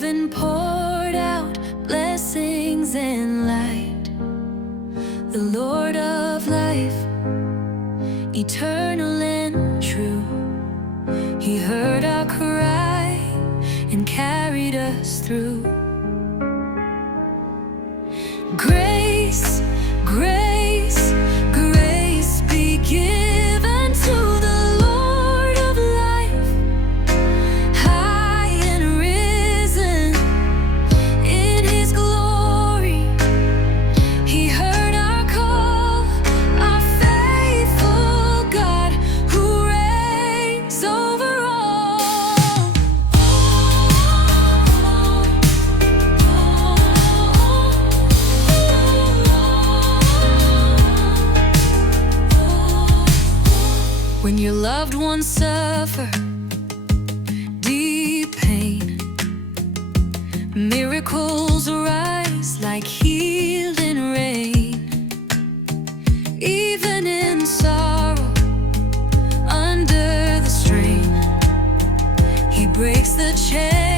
Heaven poured out blessings and light. The Lord of life, eternal and true, He heard our cry and carried us through. Grace, grace, grace be given to the Lord of life, high and risen in His glory. He heard our call, our faithful God who reigns over all. When your loved ones suffer deep pain, miracles arise like healing rain. Even in sorrow, under the strain, He breaks the chain.